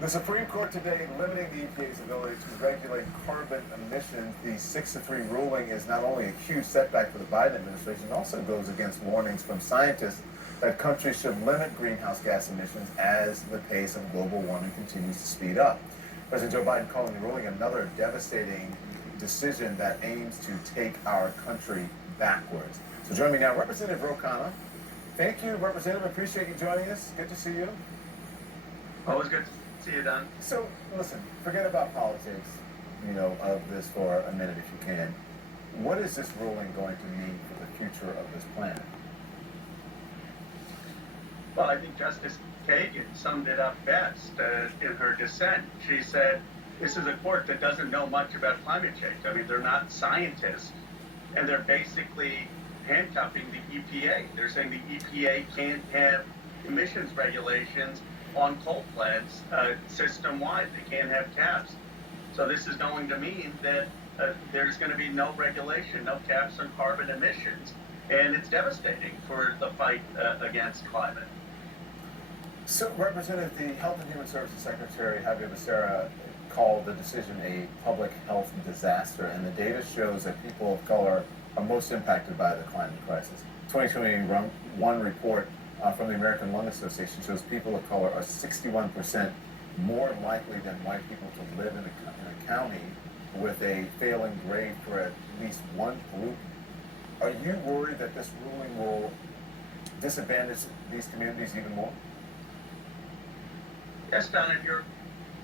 The Supreme Court today limiting the EPA's ability to regulate carbon emissions. The 6-3 ruling is not only a huge setback for the Biden administration, it also goes against warnings from scientists that countries should limit greenhouse gas emissions as the pace of global warming continues to speed up. President Joe Biden calling the ruling another devastating decision that aims to take our country backwards. So join me now, Representative Ro Khanna. Thank you, Representative. Appreciate you joining us. Good to see you. Always good to see you, Don. So, listen, forget about politics, of this for a minute if you can. What is this ruling going to mean for the future of this planet? Well, I think Justice Kagan summed it up best in her dissent. She said, this is a court that doesn't know much about climate change. I mean, they're not scientists, and they're basically handcuffing the EPA. They're saying the EPA can't have emissions regulations on coal plants system-wide. They can't have caps. So this is going to mean that there's going to be no regulation, no caps on carbon emissions. And it's devastating for the fight against climate. So, Representative, the Health and Human Services Secretary, Javier Becerra, called the decision a public health disaster, and the data shows that people of color are most impacted by the climate crisis. 2021 report from the American Lung Association shows people of color are 61% more likely than white people to live in a county with a failing grade for at least one group. Are you worried that this ruling will disadvantage these communities even more? Yes, Don, and your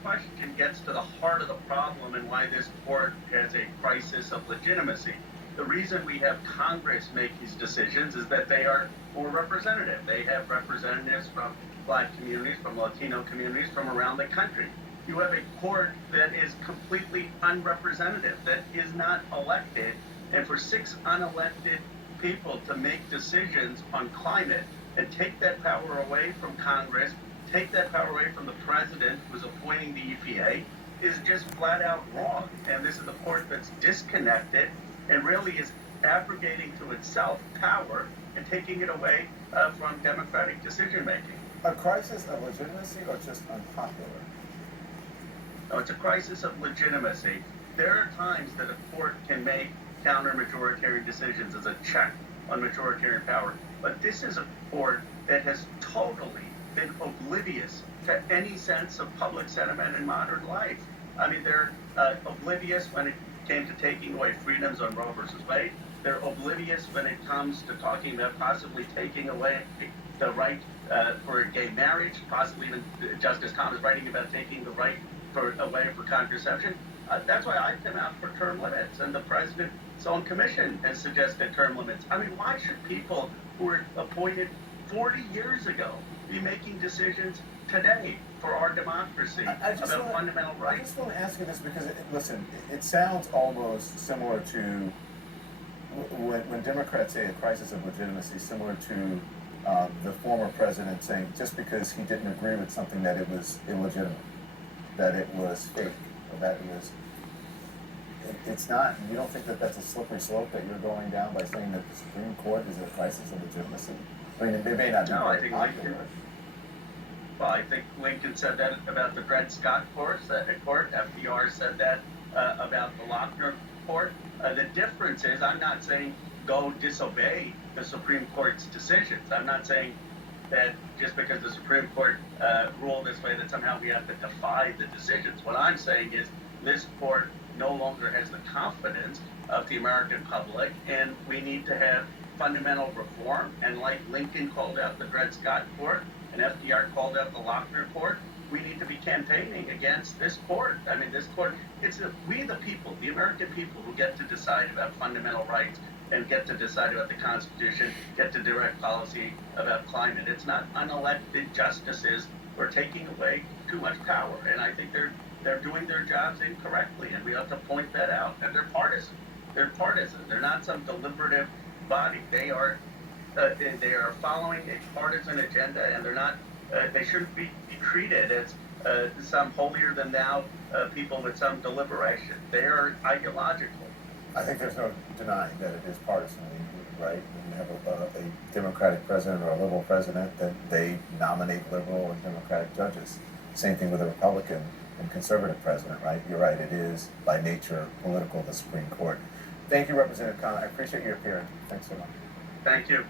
question gets to the heart of the problem and why this court has a crisis of legitimacy. The reason we have Congress make these decisions is that they are more representative. They have representatives from Black communities, from Latino communities, from around the country. You have a court that is completely unrepresentative, that is not elected, and for 6 unelected people to make decisions on climate and take that power away from Congress, take that power away from the president who's appointing the EPA is just flat out wrong. And this is a court that's disconnected and really is abrogating to itself power and taking it away from democratic decision making. A crisis of legitimacy or just unpopular? No, it's a crisis of legitimacy. There are times that a court can make counter-majoritarian decisions as a check on majoritarian power. But this is a court that has totally been oblivious to any sense of public sentiment in modern life. I mean, they're oblivious when it came to taking away freedoms on Roe versus Wade. They're oblivious when it comes to talking about possibly taking away the right for gay marriage, possibly even Justice Thomas writing about taking the right away for contraception. That's why I come out for term limits, and the president's own commission has suggested term limits. I mean, why should people who were appointed 40 years ago be making decisions today for our democracy about fundamental rights? I just want to ask you this because, it sounds almost similar to when Democrats say a crisis of legitimacy, similar to the former president saying just because he didn't agree with something that it was illegitimate, that it was fake, or that it was... It's not, you don't think that that's a slippery slope that you're going down by saying that the Supreme Court is a crisis of legitimacy? I mean, they may not be very popular. Well, I think Lincoln said that about the Dred Scott court. FDR said that about the Lochner court. The difference is, I'm not saying go disobey the Supreme Court's decisions. I'm not saying that just because the Supreme Court ruled this way that somehow we have to defy the decisions. What I'm saying is this court no longer has the confidence of the American public, and we need to have fundamental reform. And like Lincoln called out the Dred Scott court and FDR called out the Lochner court, we need to be campaigning against this court. I mean, this court, we the people, the American people, who get to decide about fundamental rights and get to decide about the Constitution, get to direct policy about climate. It's not unelected justices who are taking away too much power. And I think they're doing their jobs incorrectly, and we have to point that out. And they're partisan. They're partisan. They're not some deliberative body. They are following a partisan agenda, and they're not. They shouldn't be treated as some holier than thou people with some deliberation. They are ideological. I think there's no denying that it is partisan, right? When you have a Democratic president or a liberal president, then they nominate liberal and Democratic judges. Same thing with a Republican and conservative president, right? You're right, it is by nature political, the Supreme Court. Thank you, Representative Khan. I appreciate your appearance. Thanks so much. Thank you.